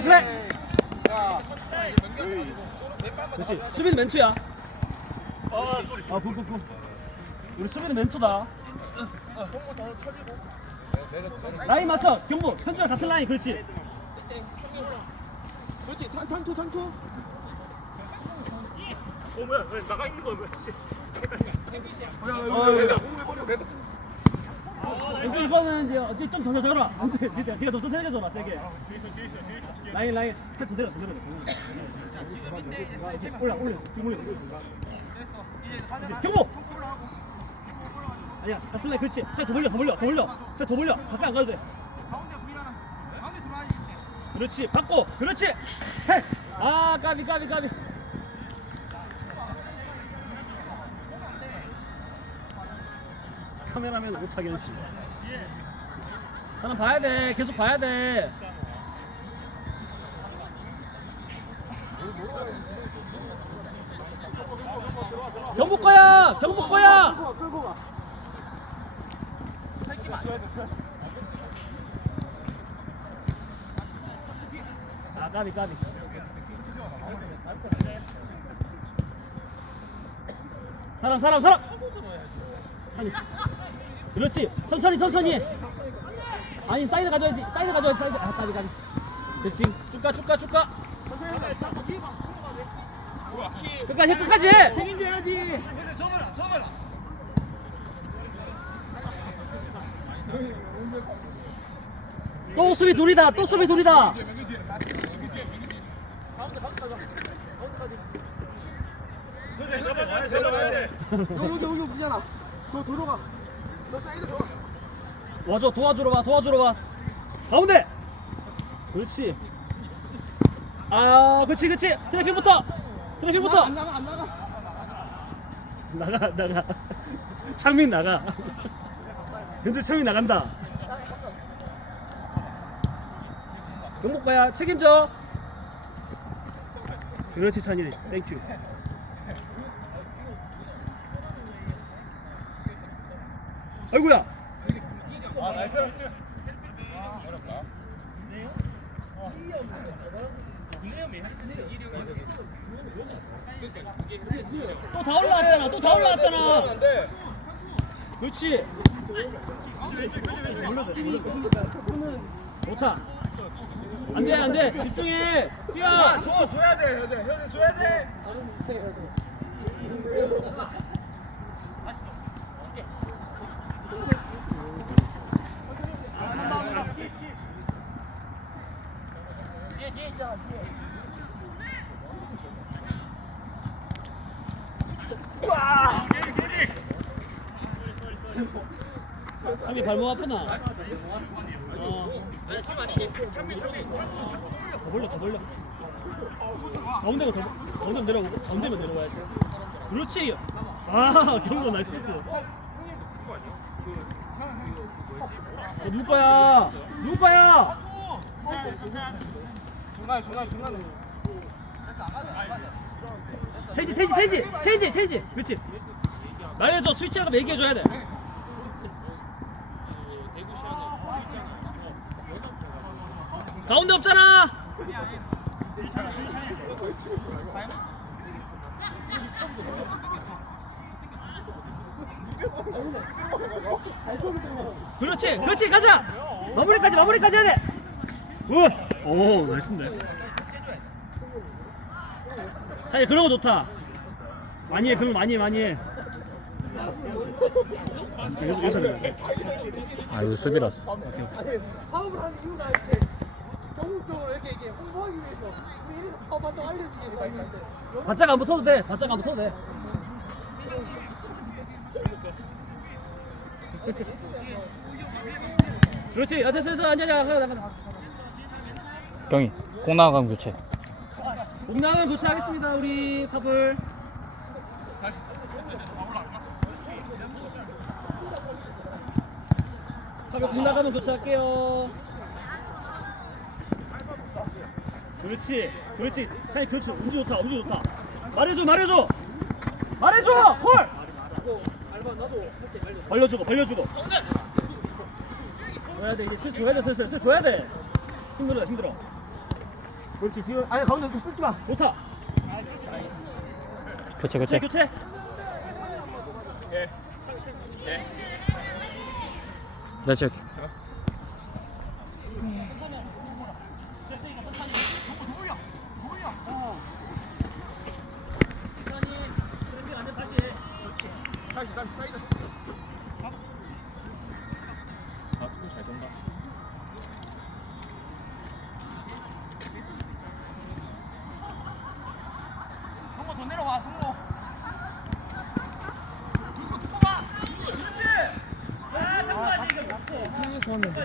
플레이. 그렇지. 수비는 멘트야. 아, 굿굿굿. 우리 수비는 멘트다. 라인 맞춰. 경보. 현주랑 같은 라인. 그렇지. 그렇지 찬- 찬투 찬투 어 뭐야 왜 나가 있는 거야 뭐야 씨. 어, 왼쪽 이번은 이제 어찌 좀더 잡아라. 안 돼. 니가 니가 더 세게 줘라. 세게. 라인 라인. 채 내려 내려. 올라 올려. 지금 올려. 경보. 아니야. 같은 라인. 그렇지. 채더 벌려. 더 벌려. 더 벌려. 채더 벌려. 가까이 안 가도 돼. 그렇지. 받고. 그렇지. 해. 아 까비 까비 까비. 카메라맨 오차견 씨. 저는 봐야 돼. 계속 봐야 돼. 경북 거야. 경북 거야. 자, 까비 까비. 사람 사람 사람. 천천히. 그렇지. 천천히 천천히. 아니 사이드 가져야지. 사이드 가져야지. 사이드. 아 까비 까비. 그렇지. 쭉가 쭉가 쭉가. 끝까지 해, 끝까지. 해. 책임져야지 또 수비 둘이다. 또 수비 둘이다. 여기 여기 여기 있잖아 너 들어가 와줘 도와주러 와 도와주러 와 가운데! 그렇지. 아 그렇지 그렇지. 트래핑부터! 트래핑부터! 안 나가 안 나가. 나가 나가. 창민 나가. 현주 창민 나간다. 경복가야 책임져. 그렇지 찬이. 땡큐 아이고야. 아 나이스 또다 올라왔잖아 또 다 올라왔잖아. 그렇지. 좋다. 안돼 안돼. 집중해. 뛰어. 줘 줘야 돼 현재. 현재 줘야 돼 상이 발목 아프나? 어. 더 벌려 더 벌려. 가운데가 더 가운데 내려오고 가운데만 내려와야지. 그렇지. 아 경고 나이스 패스. 저 누구 거야? 누구 거야 중간에 중간에 중간에. 체인지 체인지 체인지 체인지 체인지. 그렇지. 말해줘. 스위치하고 얘기해줘야 돼. 가운데 없잖아. 그렇지. 그렇지. 가자. 마무리까지 마무리까지 해야 돼 우! 오 나이스인데. 자 그런 거 좋다. 많이 해 그런 거 많이 해 많이 해. 여기서 여기서 해. 아 이거 수비라서. 아니 파업을 하는 이유가 이렇게 전국적으로 이렇게 이렇게 홍보하기 위해서 우리 이래서 파업 한다고 알려주기 위해서 바짝 안 붙어도 돼. 바짝 안 붙어도 돼. 그렇지. 야 됐어 됐어. 앉아 앉아 나가 나가 경이. 공 나가면 교체. 공당은 교체하겠습니다 우리 팝을 팝을 공 나가면 교체할게요. 그렇지 그렇지. 차이 그렇지. 좋다 음주 좋다. 말해줘 말해줘! 말해줘! 콜! 벌려주고 벌려주고. 줘야 돼 이제 실 줘야 돼 슬슬 슬 줘야 돼. 힘들어 힘들어 그렇지 지금 아니 가운데 좀 뜯지 마 좋다. 교체 교체 교체 교체. 나 체크 됐으니까 천천히. 천천히. 그래픽 안돼 다시 해. 그렇지. 다시 다시 사이드 아 잘 쏜다 한번 더 내려와 성모 그렇지. 아 잠깐만 지금 맞고. 좋았는데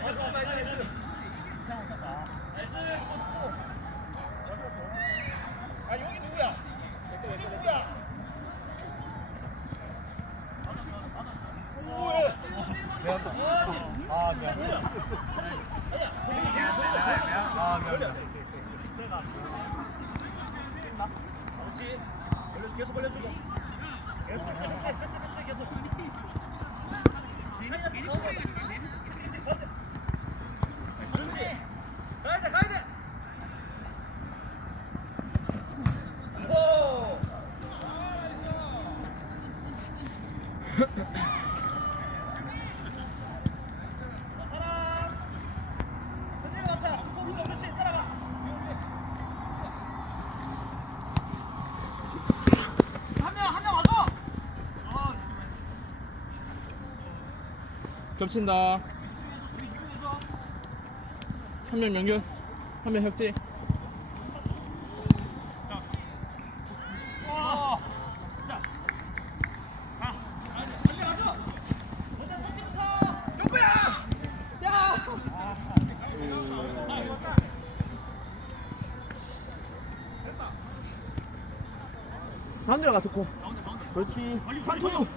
아 여기 누구야 여기 누구야 그렇지. 벌려주 계속 벌려주고. 계속 패스 패스 패스 패스 계속. 그렇지. 가야 돼 가야 돼. 오. 자, 사람. 흔들려 왔다. 오른쪽 그렇지 따라가. 한 명 한 명 와줘. 겹친다. 한 명 명균 한 명 혁지. 자. 가. 듣고 그렇지. 판토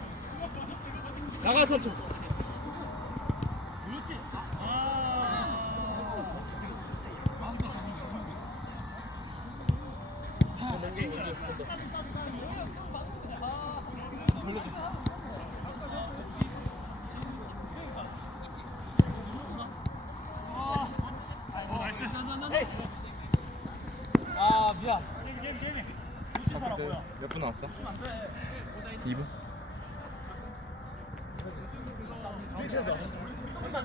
나가 천천 아 미안. 그렇지 사람 뭐야? 몇분 나왔어? 2분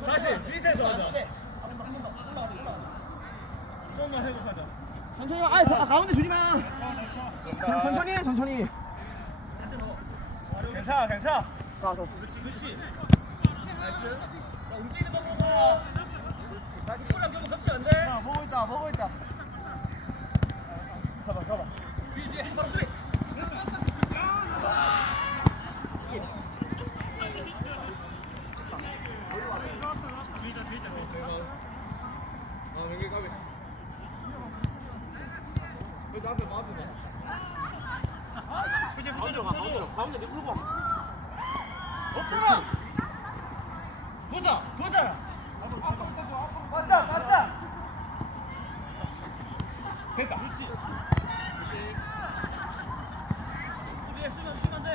다시 밑에서 하자 좀만 회복하자 천천히 와 가- 가운데 주지 마 그냥 천천히 해 천천히 괜찮아 괜찮아 가서 그렇지 그렇지. 나이스. 자 움직이는 거 보고. 자 뒷골랑 너무 겹치 안 돼. 자 보고 있다 보고 있다 됐다. 그렇지. 수비해 수비만 수비만 돼.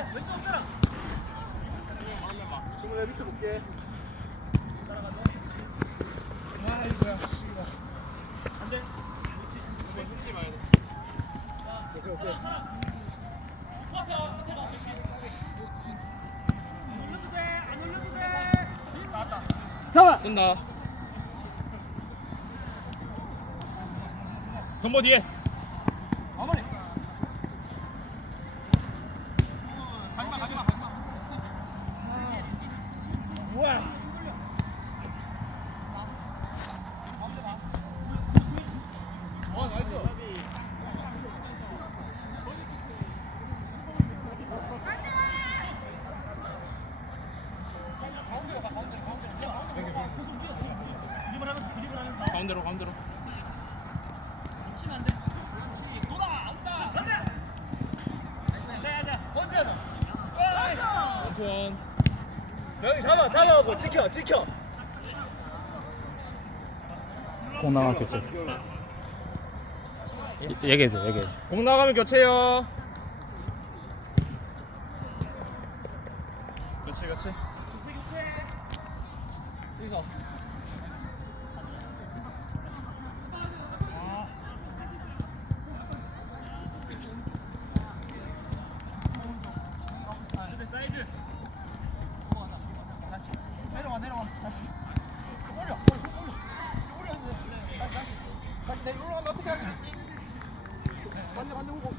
왼쪽 없잖아. 그럼 안 돼. 그렇지. 뜬다 경보 뒤에 어머니 뭐야 어 나이스 드리블 하면서 드리블 하면서. 가운데로 가운데로 치면 안 돼. 그렇지. 돌아. 안다. 가자. 네, 가자. 언제나. 원투원 여기 잡아 잡아갖고 지켜 지켜. 공 나가 교체. 예- 얘기해줘 얘기해줘 공 나가면 교체요. 교체 교체. 교체 교체. 여기서 내려와 다시 올려 올려 올려 다시 다시 다시 내려 올라가면 어떻게 하지 반대 반대 오고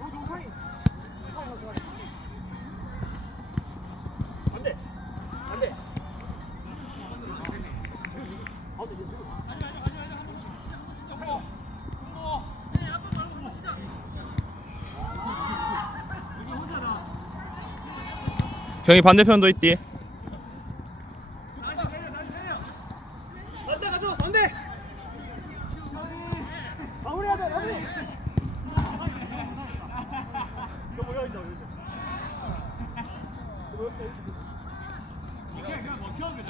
여기 오고 사이 반대 반대 가운데 이제 누구 경이 반대편도 있디.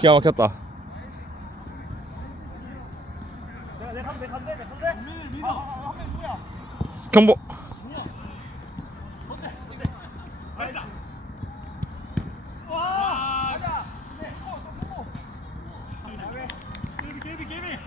기가 막혔다. 경보. 개비 개비.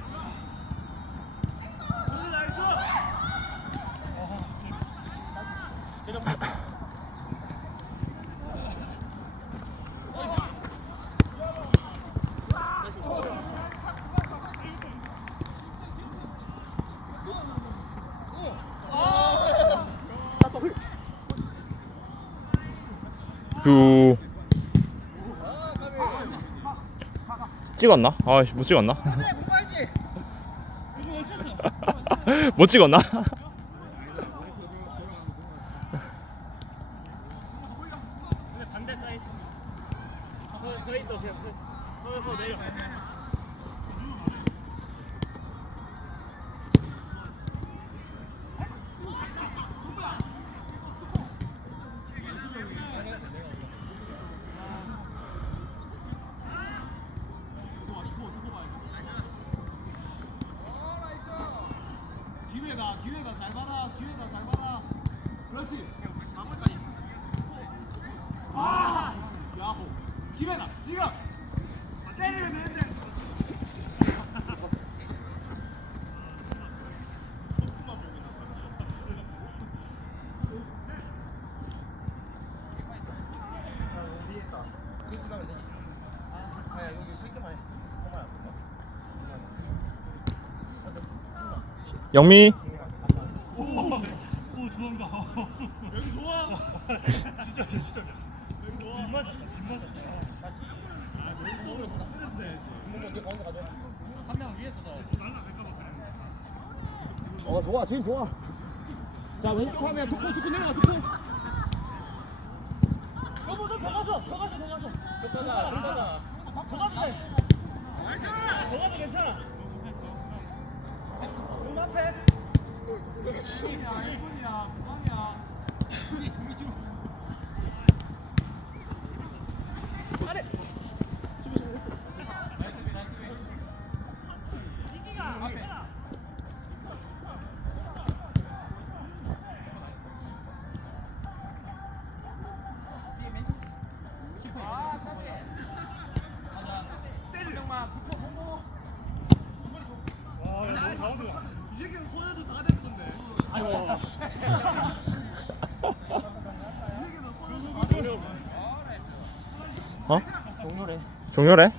그 찍었나? 아못 찍었나? 못 찍었나? 반대 사이드 서, 서 있어 그냥 서, 서서 내려 기회다 기회다 잘 받아 기회다 잘 받아. 그렇지. 아 야호 기회다 지금. 때리면 되는데. 영미. 오 좋아한다. 여기 좋아. 진짜 진짜. 여기 좋아. 빗 맞았다. 빗 맞았다. 아, 왼쪽으로 다 때렸 어 좋아 지금 좋아. 자 왼쪽 화면 툭툭 툭툭 내려가 툭툭 여보 좀더 가서 더 가서 더 가서. 끝나다. 끝나다. 더 가도 돼더 가도 괜찮아. 좀 앞에. 이 어? 종료래 종료래?